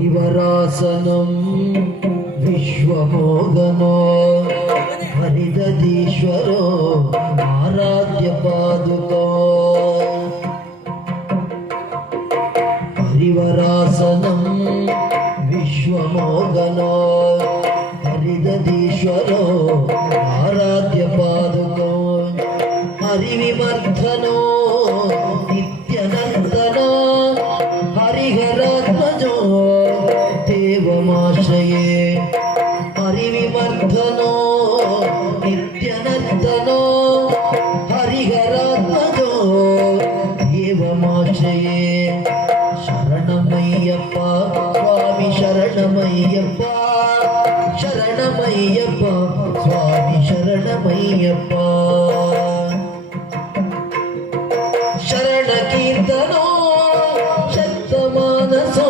హరివరాసనం విశ్వమోగనో హరిదీశ్వరో ఆరాధ్య పాదుకో హరివరాసనం విశ్వమోగనో హరిదీశ్వరో ఆరాధ్య தேவமாசையே அறிவிமர்த்தனோ நித்யனர்த்தனோ ஹரிகராத்மதோ தேவமாசையே சரணமையப்பா சுவாமி சரணமையப்பா சரணமையப்பா சுவாமி சரணமையப்பா சரண கீர்த்தனோ சத்தமானசோ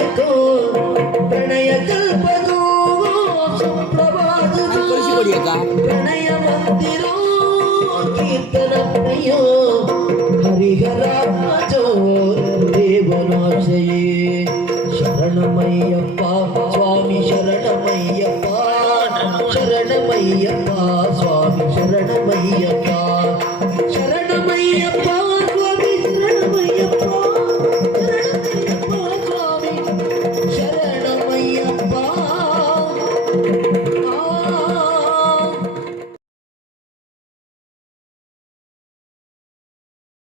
ಪ್ರಣಯಕ್ಕೂ ಪ್ರಣಯಕ್ಕೂ ಪ್ರಣಯ ಮಂದಿರೋ ಕೀರ್ತನ ಪ್ರಿಯೋ ಹರಿಹರಾಜೋ ದೇವನಾಶಯೇ ಶರಣಮಯ್ಯಪ್ಪ ಸ್ವಾಮಿ ಶರಣಮಯ್ಯಪ್ಪ ಶರಣಮಯ್ಯಪ್ಪ ಸ್ವಾಮಿ ಶರಣಮಯ್ಯಪ್ಪ